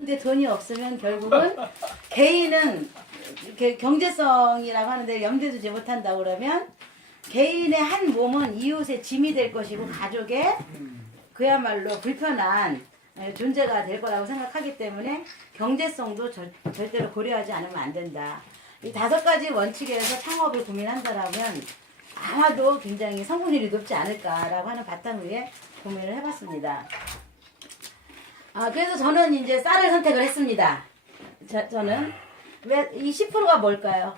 근데 돈이 없으면 결국은 개인은 이렇게 경제성이라고 하는데 염두에 두지 못한다고 그러면 개인의 한 몸은 이웃의 짐이 될 것이고 가족의 그야말로 불편한 존재가 될 거라고 생각하기 때문에 경제성도 절대로 고려하지 않으면 안 된다. 이 5가지 원칙에서 창업을 고민한다라면 아마도 굉장히 성공률이 높지 않을까라고 하는 바탕 위에 고민을 해봤습니다. 그래서 저는 이제 쌀을 선택을 했습니다. 저는 왜 이 10%가 뭘까요?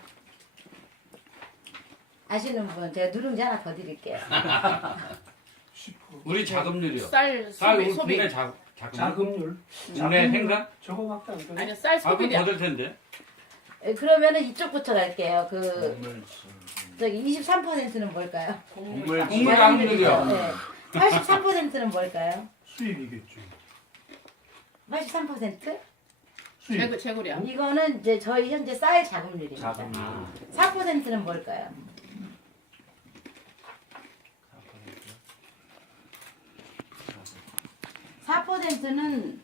아시는 분 제가 누룽지 하나 더 드릴게요. 우리 자금률이요. 쌀 쌀 소비, 우리 소비. 국내 자금률? 국내 생산? 저거밖에 안 돼. 아니요, 쌀 그럼 소비량. 더될 텐데. 그러면은 이쪽부터 갈게요. 저기 23%는 뭘까요? 국물 자금률이죠. 자금률이요. 네. 83%는 뭘까요? 수입이겠죠. 83%? 수입. 재고량. 이거는 이제 저희 현재 쌀 자금률입니다. 자금률. 4%는 뭘까요? 4%는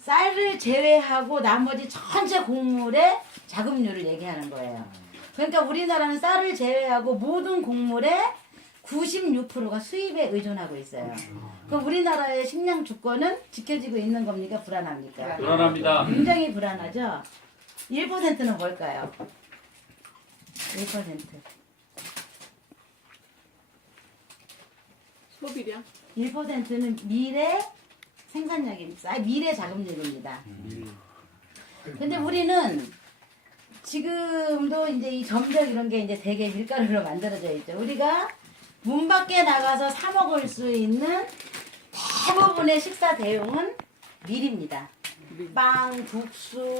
쌀을 제외하고 나머지 전체 곡물의 자급률을 얘기하는 거예요. 그러니까 우리나라는 쌀을 제외하고 모든 곡물의 96%가 수입에 의존하고 있어요. 그럼 우리나라의 식량 주권은 지켜지고 있는 겁니까? 불안합니까? 불안합니다. 굉장히 불안하죠? 1%는 뭘까요? 1%. 소비량. 1%는 미래 생산량입니다. 미래 자금률입니다. 근데 우리는 지금도 이제 이 점적 이런 게 이제 대개 밀가루로 만들어져 있죠. 우리가 문 밖에 나가서 사 먹을 수 있는 대부분의 식사 대용은 밀입니다. 빵, 국수,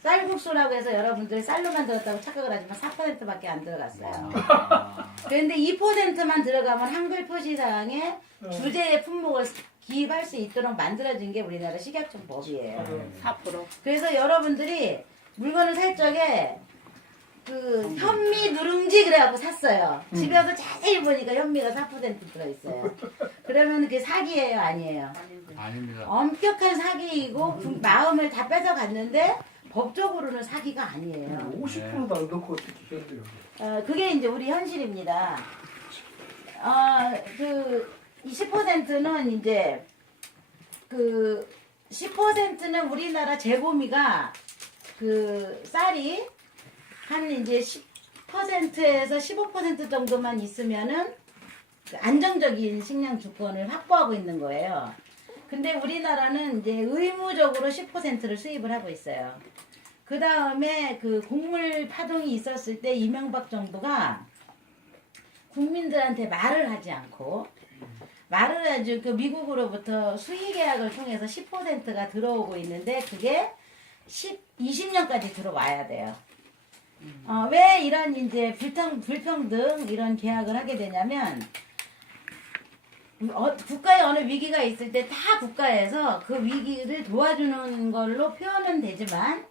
쌀국수라고 해서 여러분들이 쌀로 만들었다고 착각을 하지만 4%밖에 안 들어갔어요. 그런데 2%만 들어가면 한글 표시사항에 주제의 품목을 기입할 수 있도록 만들어진 게 우리나라 식약처법이에요. 4%. 그래서 여러분들이 물건을 살 적에 그 현미 누룽지 그래갖고 샀어요. 집에 와서 자세히 보니까 현미가 4% 들어있어요. 그러면 그게 사기예요, 아니에요? 아닙니다. 엄격한 사기이고 마음을 다 뺏어갔는데 법적으로는 사기가 아니에요. 50%도 안 넣고 어떻게 해야 그게 이제 우리 현실입니다. 그 20%는 이제 그 10%는 우리나라 재고미가 그 쌀이 한 이제 10%에서 15% 정도만 있으면은 그 안정적인 식량 주권을 확보하고 있는 거예요. 근데 우리나라는 이제 의무적으로 10%를 수입을 하고 있어요. 그 다음에 그 곡물 파동이 있었을 때 이명박 정부가 국민들한테 말을 하지 않고 말을 하지 그 미국으로부터 수의 계약을 통해서 10%가 들어오고 있는데 그게 20년까지 들어와야 돼요. 왜 이런 이제 불평등 이런 계약을 하게 되냐면 국가에 어느 위기가 있을 때 다 국가에서 그 위기를 도와주는 걸로 표현은 되지만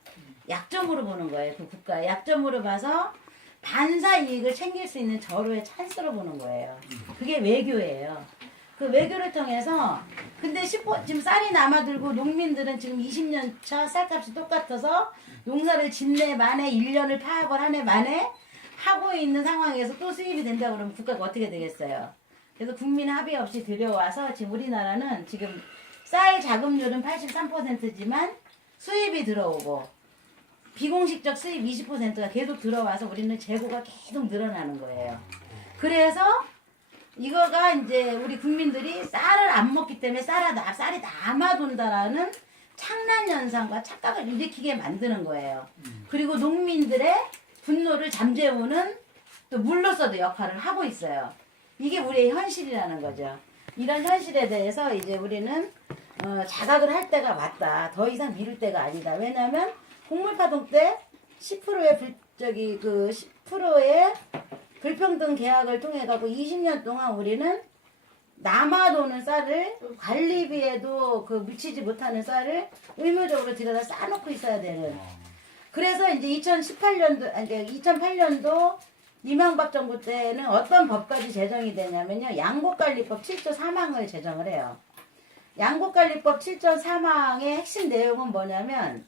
약점으로 보는 거예요. 그 국가 약점으로 봐서 반사 이익을 챙길 수 있는 절호의 찬스로 보는 거예요. 그게 외교예요. 그 외교를 통해서 근데 지금 쌀이 남아들고 농민들은 지금 20년 차 쌀값이 똑같아서 농사를 짓네 만에 1년을 파악을 하네 만에 하고 있는 상황에서 또 수입이 된다 그러면 국가가 어떻게 되겠어요? 그래서 국민 합의 없이 들여와서 지금 우리나라는 지금 쌀 자급률은 83%지만 수입이 들어오고 비공식적 수입 20%가 계속 들어와서 우리는 재고가 계속 늘어나는 거예요. 그래서 이거가 이제 우리 국민들이 쌀을 안 먹기 때문에 쌀이 남아돈다라는 창란 현상과 착각을 일으키게 만드는 거예요. 그리고 농민들의 분노를 잠재우는 또 물로서도 역할을 하고 있어요. 이게 우리의 현실이라는 거죠. 이런 현실에 대해서 이제 우리는 자각을 할 때가 맞다. 더 이상 미룰 때가 아니다. 왜냐하면 곡물 파동 때 10%의 10%의 불평등 계약을 통해 갖고 20년 동안 우리는 남아도는 쌀을 관리비에도 그 미치지 못하는 쌀을 의무적으로 들여다 싸놓고 있어야 되는. 그래서 이제 2008년도 이명박 정부 때는 어떤 법까지 제정이 되냐면요. 양곡관리법 7조 3항을 제정을 해요. 양곡관리법 7.3항의 핵심 내용은 뭐냐면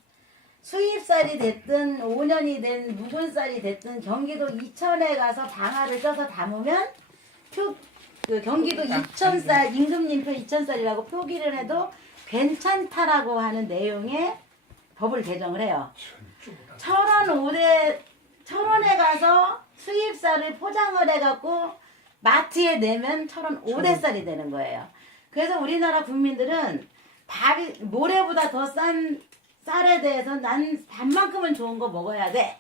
수입쌀이 됐든 5년이 된 묵은 쌀이 됐든 경기도 이천에 가서 방아를 쪄서 담으면 그 경기도 이천쌀 임금님표 이천쌀이라고 표기를 해도 괜찮다라고 하는 내용의 법을 개정을 해요. 철원에 가서 수입쌀을 포장을 해갖고 마트에 내면 철원 5대쌀이 되는 거예요. 그래서 우리나라 국민들은 밥이 모래보다 더 싼 쌀에 대해서 난 밥만큼은 좋은 거 먹어야 돼.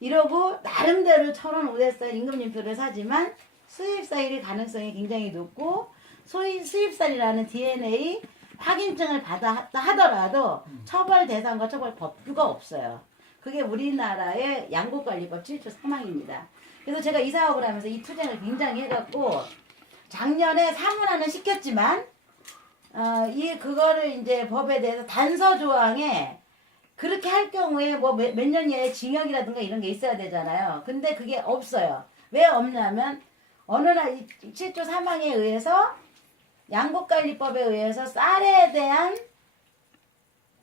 이러고 나름대로 철원 5대쌀 임금님표를 사지만 수입쌀일 가능성이 굉장히 높고 수입쌀이라는 DNA 확인증을 받았다 하더라도 처벌 대상과 처벌 법규가 없어요. 그게 우리나라의 양곡관리법 7조 3항입니다. 그래서 제가 이 사업을 하면서 이 투쟁을 굉장히 해갖고 작년에 사문화는 시켰지만 그거를 이제 법에 대해서 단서 조항에 그렇게 할 경우에 뭐 몇 년 이하의 징역이라든가 이런 게 있어야 되잖아요. 근데 그게 없어요. 왜 없냐면 어느 날 7조 3항에 의해서 양곡관리법에 의해서 쌀에 대한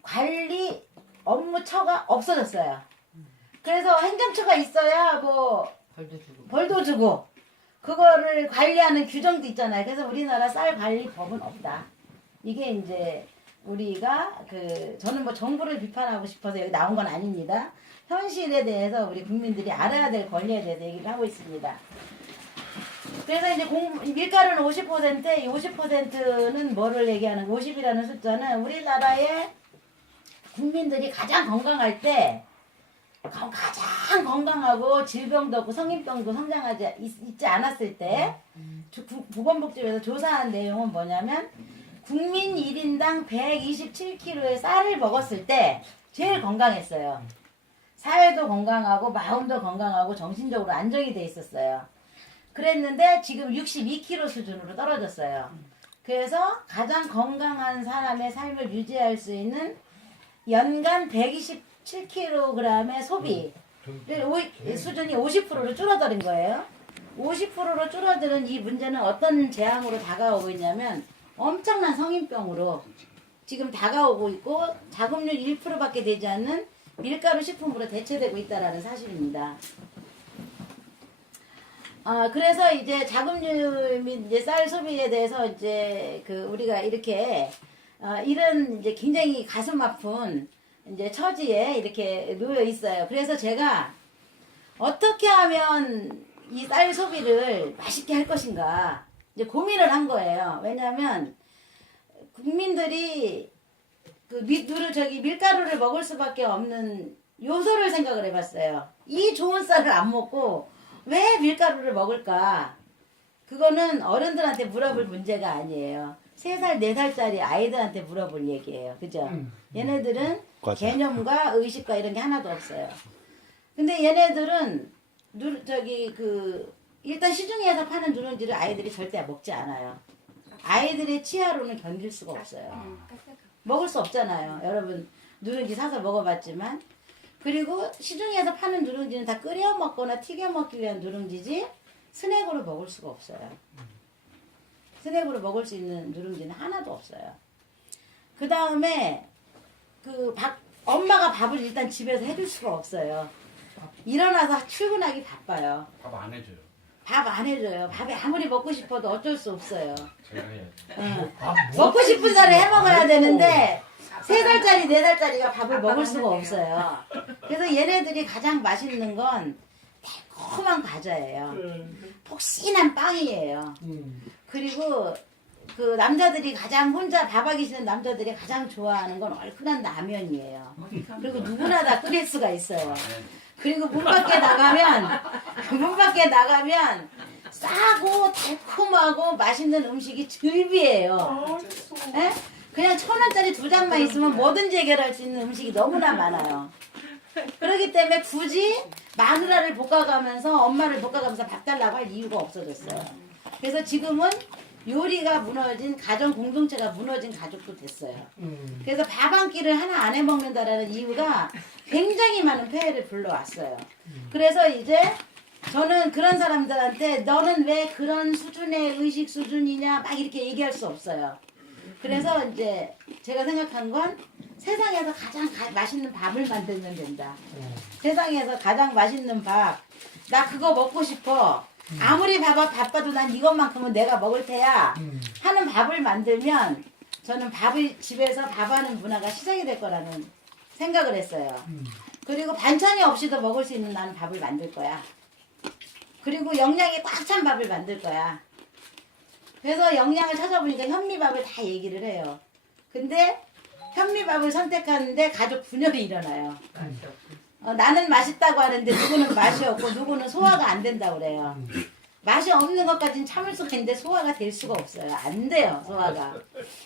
관리 업무처가 없어졌어요. 그래서 행정처가 있어야 뭐 벌도 주고 그거를 관리하는 규정도 있잖아요. 그래서 우리나라 쌀 관리법은 없다. 이게 이제 우리가 저는 뭐 정부를 비판하고 싶어서 여기 나온 건 아닙니다. 현실에 대해서 우리 국민들이 알아야 될 권리에 대해서 얘기를 하고 있습니다. 그래서 이제 밀가루는 50%, 이 50%는 뭐를 얘기하는 50이라는 숫자는 우리나라의 국민들이 가장 건강할 때 가장 건강하고 질병도 없고 성인병도 성장하지 있지 않았을 때 보건복지부에서 조사한 내용은 뭐냐면 국민 1인당 127kg의 쌀을 먹었을 때 제일 건강했어요. 사회도 건강하고 마음도 건강하고 정신적으로 안정이 돼 있었어요. 그랬는데 지금 62kg 수준으로 떨어졌어요. 그래서 가장 건강한 사람의 삶을 유지할 수 있는 연간 127kg의 소비 수준이 50%로 줄어드는 거예요. 50%로 줄어드는 이 문제는 어떤 재앙으로 다가오고 있냐면 엄청난 성인병으로 지금 다가오고 있고 자급률 1%밖에 되지 않는 밀가루 식품으로 대체되고 있다는 사실입니다. 그래서 이제 자급률 및 이제 쌀 소비에 대해서 이제 우리가 이렇게 이런 이제 굉장히 가슴 아픈 이제 처지에 이렇게 놓여 있어요. 그래서 제가 어떻게 하면 이 쌀 소비를 맛있게 할 것인가 이제 고민을 한 거예요. 왜냐하면 국민들이 밀가루를 먹을 수밖에 없는 요소를 생각을 해봤어요. 이 좋은 쌀을 안 먹고 왜 밀가루를 먹을까? 그거는 어른들한테 물어볼 문제가 아니에요. 3살, 4살짜리 아이들한테 물어볼 얘기예요. 그죠? 얘네들은 맞아. 개념과 의식과 이런 게 하나도 없어요. 근데 얘네들은 일단 시중에서 파는 누룽지를 아이들이 절대 먹지 않아요. 아이들의 치아로는 견딜 수가 없어요. 먹을 수 없잖아요. 여러분 누룽지 사서 먹어봤지만. 그리고 시중에서 파는 누룽지는 다 끓여 먹거나 튀겨 먹기 위한 누룽지지 스낵으로 먹을 수가 없어요. 스낵으로 먹을 수 있는 누룽지는 하나도 없어요. 그 다음에 엄마가 밥을 일단 집에서 해줄 수가 없어요. 일어나서 출근하기 바빠요. 밥 안 해줘요. 밥 안 해줘요. 밥이 아무리 먹고 싶어도 어쩔 수 없어요. 제가 해야죠. 응. 먹고 싶은 살을 해 먹어야 되는데 3살짜리, 4살짜리가 밥을 먹을 수가 없어요. 그래서 얘네들이 가장 맛있는 건 달콤한 과자예요. 폭신한 빵이에요. 그리고 남자들이 가장 혼자 밥하기 싫은 남자들이 가장 좋아하는 건 얼큰한 라면이에요. 그리고 누구나 다 끓일 수가 있어요. 그리고 문 밖에 나가면 싸고 달콤하고 맛있는 음식이 즐비해요. 에? 그냥 1,000원짜리 2장만 있으면 뭐든지 해결할 수 있는 음식이 너무나 많아요. 그렇기 때문에 굳이 마누라를 볶아가면서 엄마를 볶아가면서 밥 달라고 할 이유가 없어졌어요. 그래서 지금은 요리가 무너진 가정 공동체가 무너진 가족도 됐어요. 그래서 밥 한 끼를 하나 안 해 먹는다라는 이유가 굉장히 많은 폐해를 불러왔어요. 그래서 이제 저는 그런 사람들한테 너는 왜 그런 수준의 의식 수준이냐 막 이렇게 얘기할 수 없어요. 그래서 이제 제가 생각한 건 세상에서 가장 맛있는 밥을 만들면 된다. 세상에서 가장 맛있는 밥. 나 그거 먹고 싶어. 아무리 바빠도 난 이것만큼은 내가 먹을 테야. 하는 밥을 만들면 저는 밥을 집에서 밥하는 문화가 시작이 될 거라는 생각을 했어요. 그리고 반찬이 없이도 먹을 수 있는 나는 밥을 만들 거야. 그리고 영양이 꽉 찬 밥을 만들 거야. 그래서 영양을 찾아보니까 현미밥을 다 얘기를 해요. 근데 현미밥을 선택하는데 가족 분열이 일어나요. 나는 맛있다고 하는데 누구는 맛이 없고 누구는 소화가 안 된다고 그래요. 맛이 없는 것까지는 참을 수가 있는데 소화가 될 수가 없어요. 안 돼요, 소화가.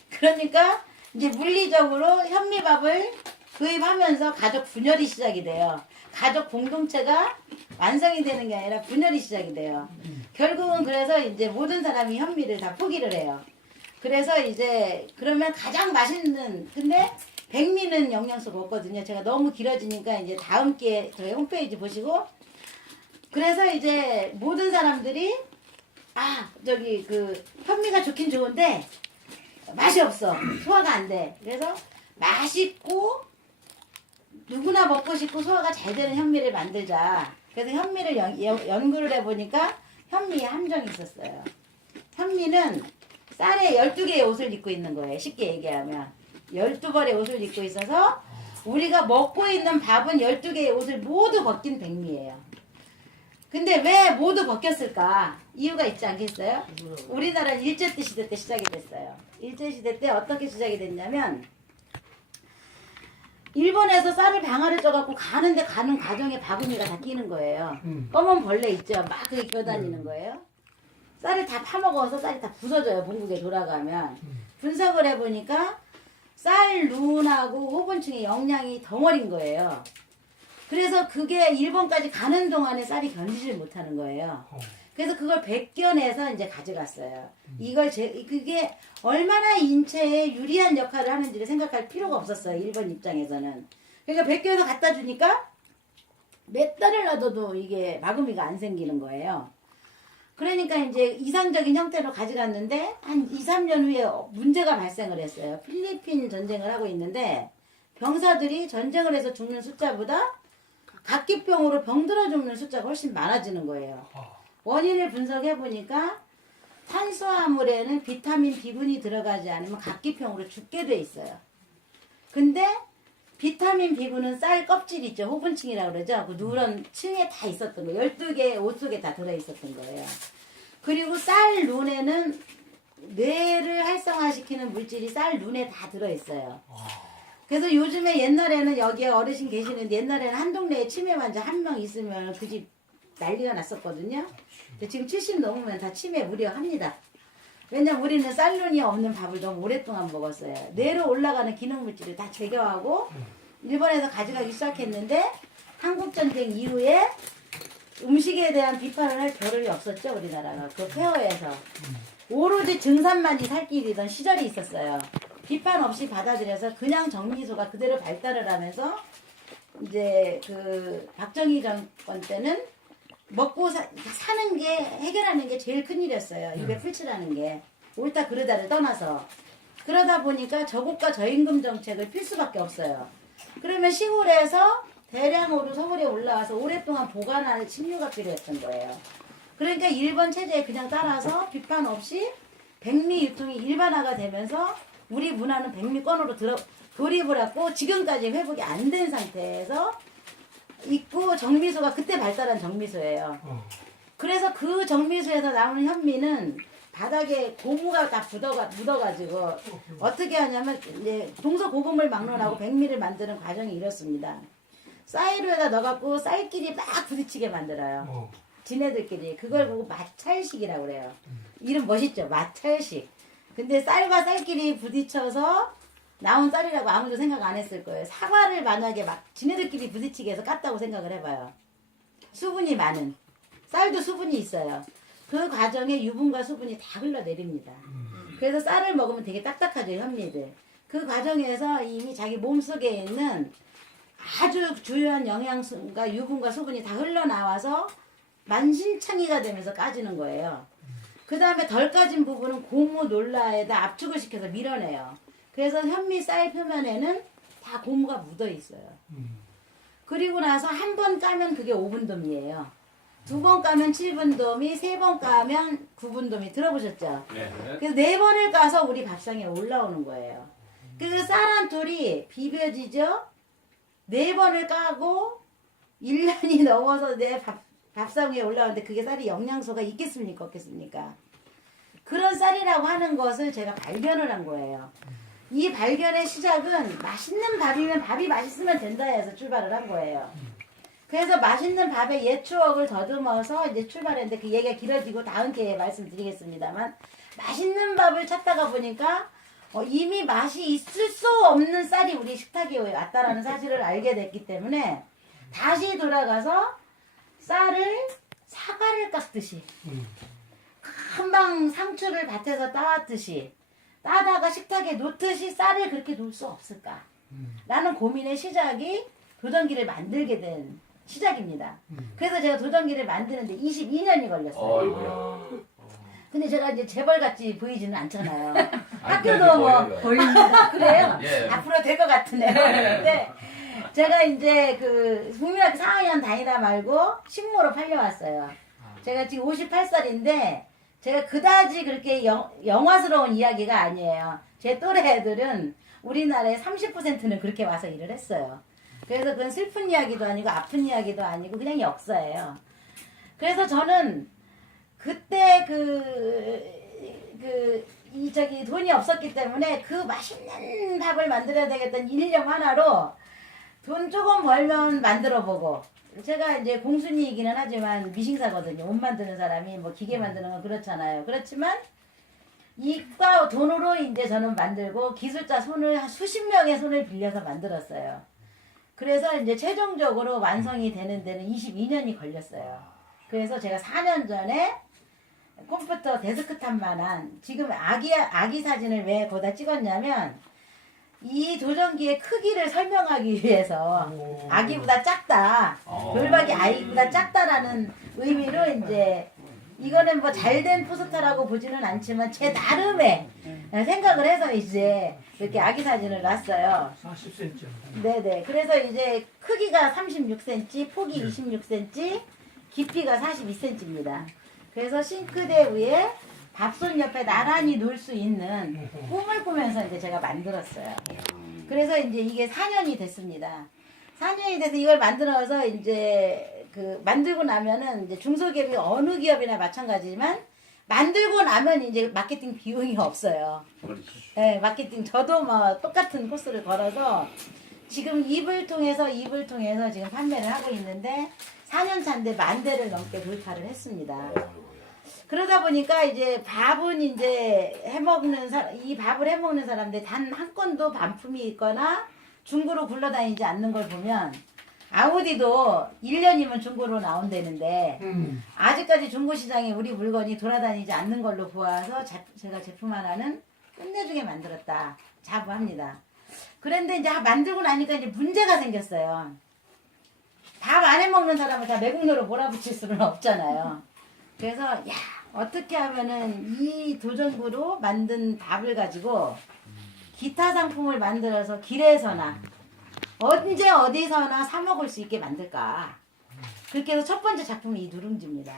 그러니까 이제 물리적으로 현미밥을 도입하면서 가족 분열이 시작이 돼요. 가족 공동체가 완성이 되는 게 아니라 분열이 시작이 돼요. 결국은 그래서 이제 모든 사람이 현미를 다 포기를 해요. 그래서 이제 그러면 가장 맛있는, 근데 백미는 영양소가 없거든요. 제가 너무 길어지니까 이제 다음 기회에 저희 홈페이지 보시고, 그래서 이제 모든 사람들이 저기 그 현미가 좋긴 좋은데 맛이 없어. 소화가 안 돼. 그래서 맛있고 누구나 먹고 싶고 소화가 잘 되는 현미를 만들자. 그래서 현미를 연구를 해보니까 현미에 함정이 있었어요. 현미는 쌀에 12개의 옷을 입고 있는 거예요. 쉽게 얘기하면. 12벌의 옷을 입고 있어서 우리가 먹고 있는 밥은 12개의 옷을 모두 벗긴 백미예요. 근데 왜 모두 벗겼을까? 이유가 있지 않겠어요? 우리나라는 일제시대 때 시작이 됐어요. 일제시대 때 어떻게 시작이 됐냐면 일본에서 쌀을 방아를 쪄갖고 가는 과정에 바구니가 다 끼는 거예요. 검은 벌레 있죠? 막 그게 기어다니는 거예요. 쌀을 다 파먹어서 쌀이 다 부서져요. 본국에 돌아가면. 분석을 해보니까 쌀, 눈하고 호분층의 영양이 덩어리인 거예요. 그래서 그게 일본까지 가는 동안에 쌀이 견디질 못하는 거예요. 그래서 그걸 벗겨내서 이제 가져갔어요. 그게 얼마나 인체에 유리한 역할을 하는지를 생각할 필요가 없었어요. 일본 입장에서는. 그러니까 벗겨서 갖다 주니까 몇 달을 놔둬도 이게 마구미가 안 생기는 거예요. 그러니까 이제 이상적인 형태로 가져갔는데 한 2, 3년 후에 문제가 발생을 했어요. 필리핀 전쟁을 하고 있는데 병사들이 전쟁을 해서 죽는 숫자보다 각기병으로 병들어 죽는 숫자가 훨씬 많아지는 거예요. 원인을 분석해 보니까 탄수화물에는 비타민 B군이 들어가지 않으면 각기병으로 죽게 돼 있어요. 근데 비타민 B군은 쌀 껍질 있죠. 호분층이라고 그러죠. 그 누런 층에 다 있었던 거예요. 12개의 옷 속에 다 들어있었던 거예요. 그리고 쌀 눈에는 뇌를 활성화시키는 물질이 쌀 눈에 다 들어있어요. 그래서 요즘에 옛날에는 여기에 어르신 계시는데 옛날에는 한 동네에 치매 환자 한 명 있으면 그 집 난리가 났었거든요. 근데 지금 70 넘으면 다 치매 무료합니다. 왜냐면 우리는 쌀눈이 없는 밥을 너무 오랫동안 먹었어요. 뇌로 올라가는 기능물질을 다 제거하고 일본에서 가져가기 시작했는데 한국전쟁 이후에 음식에 대한 비판을 할 겨를이 없었죠. 우리나라가. 그 폐허에서. 오로지 증산만이 살 길이던 시절이 있었어요. 비판 없이 받아들여서 그냥 정미소가 그대로 발달을 하면서 이제 그 박정희 정권 때는 먹고 사는 게 해결하는 게 제일 큰일이었어요. 입에 풀칠하는 게. 옳다 그르다를 떠나서. 그러다 보니까 저고가 저임금 정책을 필 수밖에 없어요. 그러면 시골에서 대량으로 서울에 올라와서 오랫동안 보관할 식료가 필요했던 거예요. 그러니까 일본 체제에 그냥 따라서 비판 없이 백미 유통이 일반화가 되면서 우리 문화는 백미권으로 돌입을 했고 지금까지 회복이 안 된 상태에서 있고 정미소가 그때 발달한 정미소예요. 그래서 그 정미소에서 나오는 현미는 바닥에 고무가 다 묻어가지고 어떻게 하냐면 이제 동서고금을 막론하고 백미를 만드는 과정이 이렇습니다. 사이로에다 넣어갖고 쌀끼리 막 부딪히게 만들어요. 지네들끼리. 그걸 보고 마찰식이라고 그래요. 이름 멋있죠? 마찰식. 근데 쌀과 쌀끼리 부딪혀서 나온 쌀이라고 아무도 생각 안 했을 거예요. 사과를 만약에 막 지네들끼리 부딪히게 해서 깠다고 생각을 해봐요. 수분이 많은. 쌀도 수분이 있어요. 그 과정에 유분과 수분이 다 흘러내립니다. 그래서 쌀을 먹으면 되게 딱딱하죠, 현미들. 그 과정에서 이미 자기 몸속에 있는 아주 주요한 영양소가 유분과 수분이 다 흘러나와서 만신창이가 되면서 까지는 거예요. 그 다음에 덜 까진 부분은 고무 놀라에다 압축을 시켜서 밀어내요. 그래서 현미 쌀 표면에는 다 고무가 묻어 있어요. 그리고 나서 한 번 까면 그게 5분돔이에요. 두 번 까면 7분돔이, 세 번 까면 9분돔이. 들어보셨죠? 네. 그래서 네 번을 까서 우리 밥상에 올라오는 거예요. 그 쌀 한 톨이 비벼지죠? 네 번을 까고 1년이 넘어서 내 밥상 위에 올라오는데 그게 쌀이 영양소가 있겠습니까? 없겠습니까? 그런 쌀이라고 하는 것을 제가 발견을 한 거예요. 이 발견의 시작은 맛있는 밥이면 밥이 맛있으면 된다 해서 출발을 한 거예요. 그래서 맛있는 밥에 옛 추억을 더듬어서 이제 출발했는데 그 얘기가 길어지고 다음 기회에 말씀드리겠습니다만 맛있는 밥을 찾다가 보니까 이미 맛이 있을 수 없는 쌀이 우리 식탁에 왔다라는 사실을 알게 됐기 때문에 다시 돌아가서 쌀을 사과를 깎듯이 금방 상추를 밭에서 따왔듯이 따다가 식탁에 놓듯이 쌀을 그렇게 놓을 수 없을까 라는 고민의 시작이 도전기를 만들게 된 시작입니다. 그래서 제가 도전기를 만드는데 22년이 걸렸어요. 어이구야. 근데 제가 이제 재벌같이 보이지는 않잖아요. 아니, 학교도 뭐 보여요. 보입니다. 그래요? 예. 앞으로 될 것 같으네요. 근데 제가 이제 그 국민학교 4학년 다니다 말고 식모로 팔려왔어요. 제가 지금 58살인데 제가 그다지 그렇게 영화스러운 이야기가 아니에요. 제 또래 애들은 우리나라의 30%는 그렇게 와서 일을 했어요. 그래서 그건 슬픈 이야기도 아니고 아픈 이야기도 아니고 그냥 역사예요. 그래서 저는 그때 돈이 없었기 때문에 그 맛있는 밥을 만들어야 되겠다는 일념 하나로 돈 조금 벌면 만들어 보고 제가 이제 공순이이기는 하지만 미싱사거든요. 옷 만드는 사람이 뭐 기계 만드는 건 그렇잖아요. 그렇지만 이과 돈으로 이제 저는 만들고 기술자 손을 한 수십 명의 손을 빌려서 만들었어요. 그래서 이제 최종적으로 완성이 되는 데는 22년이 걸렸어요. 그래서 제가 4년 전에 컴퓨터 데스크탑만한 지금 아기 사진을 왜 거기다 찍었냐면 이 도전기의 크기를 설명하기 위해서 아기보다 작다, 돌박이 아이보다 작다라는 의미로 이제 이거는 뭐 잘된 포스터라고 보지는 않지만 제 나름의 생각을 해서 이제 이렇게 아기 사진을 놨어요. 40cm. 네네. 그래서 이제 크기가 36cm, 폭이 26cm, 깊이가 42cm입니다. 그래서 싱크대 위에 밥솥 옆에 나란히 놓을 수 있는 꿈을 꾸면서 이제 제가 만들었어요. 그래서 이제 이게 4년이 됐습니다. 4년이 돼서 이걸 만들어서 이제 만들고 나면은 이제 중소기업이 어느 기업이나 마찬가지지만 만들고 나면 이제 마케팅 비용이 없어요. 네, 마케팅 저도 뭐 똑같은 코스를 걸어서 지금 입을 통해서 지금 판매를 하고 있는데 4년 차인데 10,000대를 넘게 돌파를 했습니다. 그러다 보니까 이제 밥은 이제 이 밥을 해먹는 사람들 단 한 건도 반품이 있거나 중고로 굴러다니지 않는 걸 보면 아우디도 1년이면 중고로 나온다는데 아직까지 중고시장에 우리 물건이 돌아다니지 않는 걸로 보아서 제가 제품 하나는 끝내주게 만들었다 자부합니다. 그런데 이제 만들고 나니까 이제 문제가 생겼어요. 밥 안 해먹는 사람을 다 매국노로 몰아붙일 수는 없잖아요. 그래서 어떻게 하면은 이 도전구로 만든 밥을 가지고 기타 상품을 만들어서 길에서나 언제 어디서나 사 먹을 수 있게 만들까. 그렇게 해서 첫 번째 작품이 이 누룽지입니다.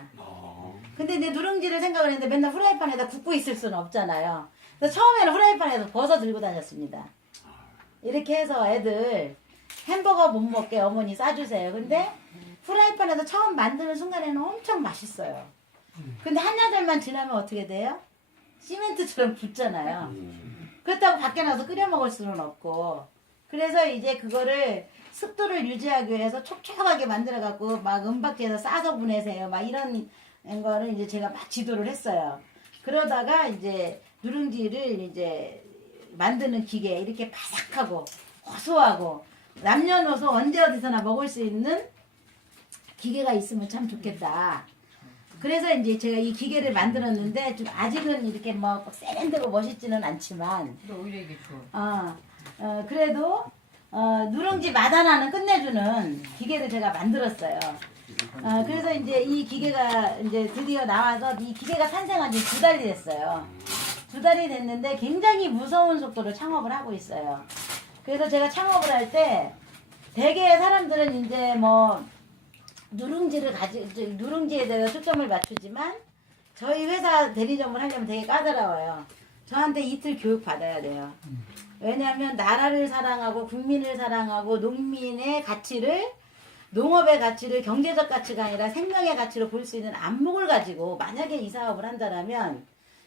근데 내 누룽지를 생각을 했는데 맨날 후라이팬에다 굽고 있을 수는 없잖아요. 그래서 처음에는 후라이팬에서 버섯 들고 다녔습니다. 이렇게 해서 애들 햄버거 못 먹게 어머니 싸주세요. 근데 후라이팬에서 처음 만드는 순간에는 엄청 맛있어요. 근데 한여절만 지나면 어떻게 돼요? 시멘트처럼 굳잖아요. 그렇다고 밖에 나서 끓여 먹을 수는 없고. 그래서 이제 그거를 습도를 유지하기 위해서 촉촉하게 만들어갖고 막 은박지에서 싸서 보내세요. 막 이런 거를 이제 제가 막 지도를 했어요. 그러다가 이제 누룽지를 이제 만드는 기계 이렇게 바삭하고 고소하고 남녀노소 언제 어디서나 먹을 수 있는 기계가 있으면 참 좋겠다. 그래서 이제 제가 이 기계를 만들었는데 좀 아직은 이렇게 뭐 세련되고 멋있지는 않지만 오히려 이게 좋아. 그래도 누룽지 맛 하나는 끝내주는 기계를 제가 만들었어요. 그래서 이제 이 기계가 이제 드디어 나와서 이 기계가 탄생한 지 2달이 됐어요. 2달이 됐는데 굉장히 무서운 속도로 창업을 하고 있어요. 그래서 제가 창업을 할 때 대개 사람들은 이제 뭐 누룽지에 대해서 초점을 맞추지만 저희 회사 대리점을 하려면 되게 까다로워요. 저한테 이틀 교육 받아야 돼요. 왜냐하면 나라를 사랑하고 국민을 사랑하고 농민의 가치를 농업의 가치를 경제적 가치가 아니라 생명의 가치로 볼 수 있는 안목을 가지고 만약에 이 사업을 한다면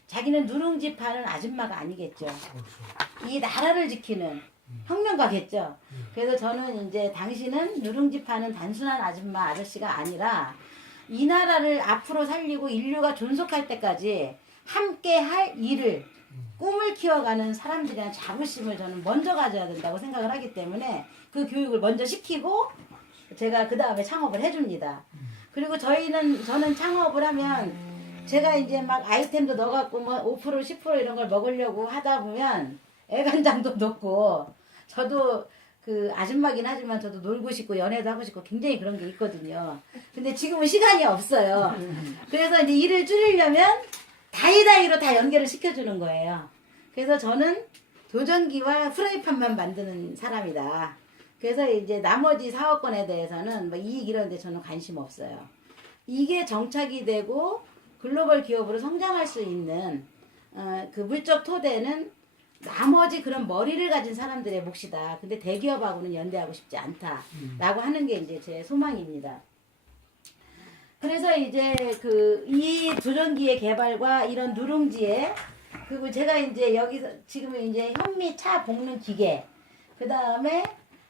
자기는 누룽지 파는 아줌마가 아니겠죠. 이 나라를 지키는 혁명가겠죠. 그래서 저는 이제 당신은 누룽지 파는 단순한 아줌마 아저씨가 아니라 이 나라를 앞으로 살리고 인류가 존속할 때까지 함께 할 일을 꿈을 키워가는 사람들이란 자부심을 저는 먼저 가져야 된다고 생각을 하기 때문에 그 교육을 먼저 시키고 제가 그 다음에 창업을 해줍니다. 그리고 저는 창업을 하면 제가 이제 막 아이템도 넣어갖고 뭐 5% 10% 이런 걸 먹으려고 하다 보면 애간장도 넣고 저도 그 아줌마긴 하지만 저도 놀고 싶고 연애도 하고 싶고 굉장히 그런 게 있거든요. 근데 지금은 시간이 없어요. 그래서 이제 일을 줄이려면 다이다이로 다 연결을 시켜주는 거예요. 그래서 저는 도전기와 프라이팬만 만드는 사람이다. 그래서 이제 나머지 사업권에 대해서는 뭐 이익 이런 데 저는 관심 없어요. 이게 정착이 되고 글로벌 기업으로 성장할 수 있는 그 물적 토대는 나머지 그런 머리를 가진 사람들의 몫이다. 근데 대기업하고는 연대하고 싶지 않다라고 하는 게 이제 제 소망입니다. 그래서 이제 이 도전기의 개발과 이런 누룽지에 그리고 제가 이제 여기서 지금은 이제 현미 차 볶는 기계 그 다음에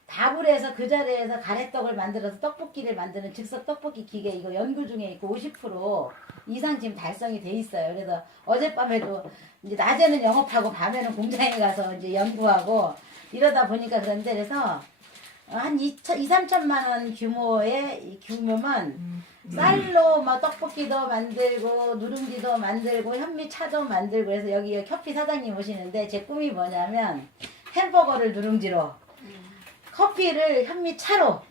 밥을 해서 그 자리에서 가래떡을 만들어서 떡볶이를 만드는 즉석 떡볶이 기계 이거 연구 중에 있고 50% 이상 지금 달성이 돼 있어요. 그래서 어젯밤에도 이제 낮에는 영업하고 밤에는 공장에 가서 이제 연구하고 이러다 보니까 그런데 그래서 한 2~3천만 원 규모의 규모면 쌀로 막 떡볶이도 만들고 누룽지도 만들고 현미차도 만들고 그래서 여기 커피 사장님 오시는데 제 꿈이 뭐냐면 햄버거를 누룽지로 커피를 현미차로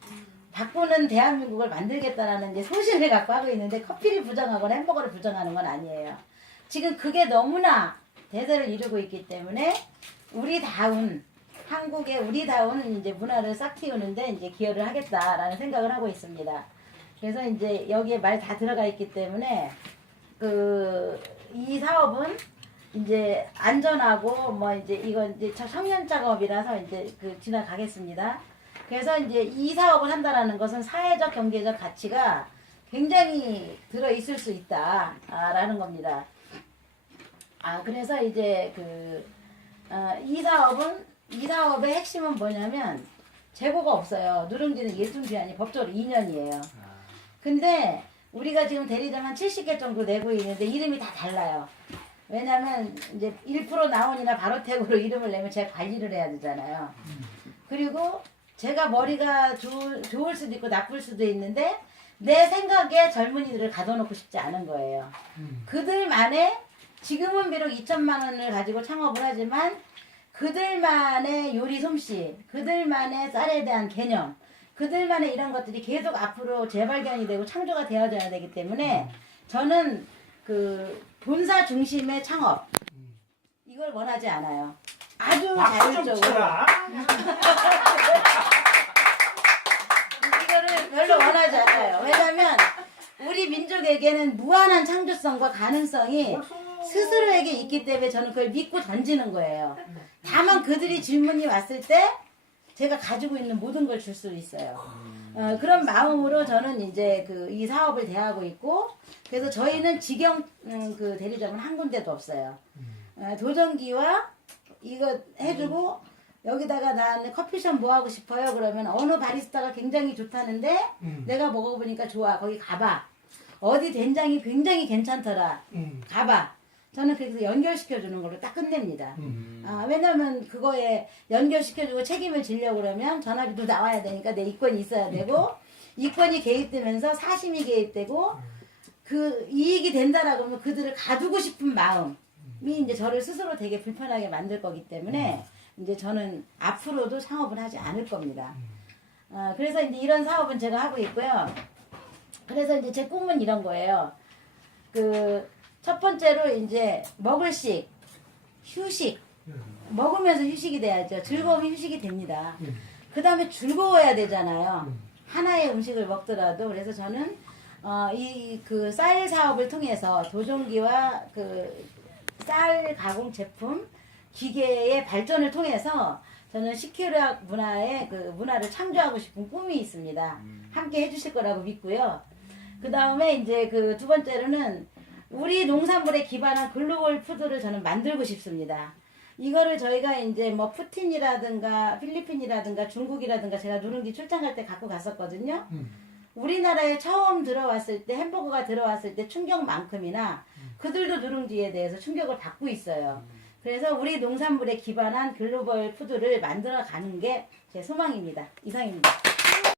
바꾸는 대한민국을 만들겠다라는 이제 소신을 갖고 하고 있는데 커피를 부정하거나 햄버거를 부정하는 건 아니에요. 지금 그게 너무나 대세를 이루고 있기 때문에 한국의 우리다운 이제 문화를 싹 틔우는데 이제 기여를 하겠다라는 생각을 하고 있습니다. 그래서 이제 여기에 말 다 들어가 있기 때문에 이 사업은 이제 안전하고 뭐 이제 이건 이제 청년 작업이라서 이제 지나가겠습니다. 그래서 이제 이 사업을 한다라는 것은 사회적 경제적 가치가 굉장히 들어 있을 수 있다라는 겁니다. 그래서 이제 이 사업의 핵심은 뭐냐면 재고가 없어요. 누룽지는 예순귀환이 법적으로 2년이에요. 근데 우리가 지금 대리점 한 70개 정도 내고 있는데 이름이 다 달라요. 왜냐면 이제 1% 나온이나 바로택으로 이름을 내면 제가 관리를 해야 되잖아요. 그리고 제가 머리가 좋을 수도 있고 나쁠 수도 있는데 내 생각에 젊은이들을 가둬놓고 싶지 않은 거예요. 그들만의 지금은 비록 2천만 원을 가지고 창업을 하지만 그들만의 요리 솜씨, 그들만의 쌀에 대한 개념, 그들만의 이런 것들이 계속 앞으로 재발견이 되고 창조가 되어져야 되기 때문에 저는 본사 중심의 창업 이걸 원하지 않아요. 아주 자율적으로 이거를 별로 원하지 않아요. 왜냐면 우리 민족에게는 무한한 창조성과 가능성이 스스로에게 있기 때문에 저는 그걸 믿고 던지는 거예요. 다만 그들이 질문이 왔을 때 제가 가지고 있는 모든 걸 줄 수 있어요. 그런 마음으로 저는 이제 이 사업을 대하고 있고, 그래서 저희는 직영 대리점은 한 군데도 없어요. 도전기와 이거 해주고, 여기다가 나는 커피숍 뭐 하고 싶어요? 그러면 어느 바리스타가 굉장히 좋다는데, 내가 먹어보니까 좋아. 거기 가봐. 어디 된장이 굉장히 괜찮더라. 가봐. 저는 그래서 연결시켜주는 걸로 딱 끝냅니다. 왜냐면 그거에 연결시켜주고 책임을 지려고 그러면 전화비도 나와야 되니까 내 이권이 있어야 되고, 이권이 개입되면서 사심이 개입되고, 이익이 된다라고 하면 그들을 가두고 싶은 마음이 이제 저를 스스로 되게 불편하게 만들 거기 때문에 이제 저는 앞으로도 창업을 하지 않을 겁니다. 그래서 이제 이런 사업은 제가 하고 있고요. 그래서 이제 제 꿈은 이런 거예요. 그 첫 번째로 이제 먹을식, 휴식, 먹으면서 휴식이 돼야죠. 즐거움이 휴식이 됩니다. 그 다음에 즐거워야 되잖아요. 하나의 음식을 먹더라도. 그래서 저는 이 그 쌀 사업을 통해서 도종기와 그 쌀 가공 제품 기계의 발전을 통해서 저는 식혜학 문화의 그 문화를 창조하고 싶은 꿈이 있습니다. 함께 해주실 거라고 믿고요. 그 다음에 이제 그 두 번째로는 우리 농산물에 기반한 글로벌 푸드를 저는 만들고 싶습니다. 이거를 저희가 이제 뭐 푸틴이라든가 필리핀이라든가 중국이라든가 제가 누룽지 출장 갈 때 갖고 갔었거든요. 우리나라에 처음 들어왔을 때 햄버거가 들어왔을 때 충격만큼이나 그들도 누룽지에 대해서 충격을 받고 있어요. 그래서 우리 농산물에 기반한 글로벌 푸드를 만들어 가는 게 제 소망입니다. 이상입니다.